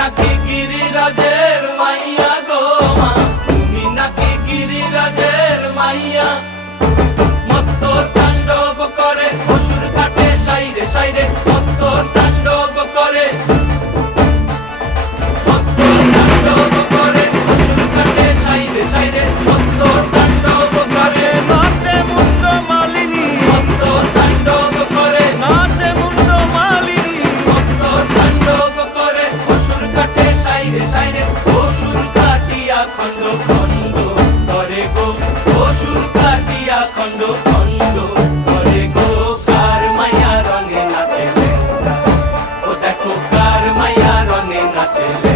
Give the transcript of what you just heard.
নাকি গিরিরাজের মাইয়া গো মা, তুমি নাকি গিরিরাজের মাইয়া। মত্ত তাণ্ডব করে অসুর ঘাটে সাইরে সাইরে, মত্ত তাণ্ডব করে, মত্ত তাণ্ডব করে অসুর ঘাটে সাইরে সাইরে, মত্ত তাণ্ডব করে। নাচে মুন্ড মালিনী, মত্ত তাণ্ডব করে, নাচে মুন্ড মালিনী, মত্ত তাণ্ডব করে অসুর ঘাটে সাইরে সাইরে, অসুর কাটিয়া খণ্ড খণ্ড করে গো, অসুর কাটিয়া খণ্ড খণ্ড করে গো। কার মায়া রঙে নাচে লেঙ্গা, ও দেখো কার মায়া রঙে নাচে লেঙ্গা।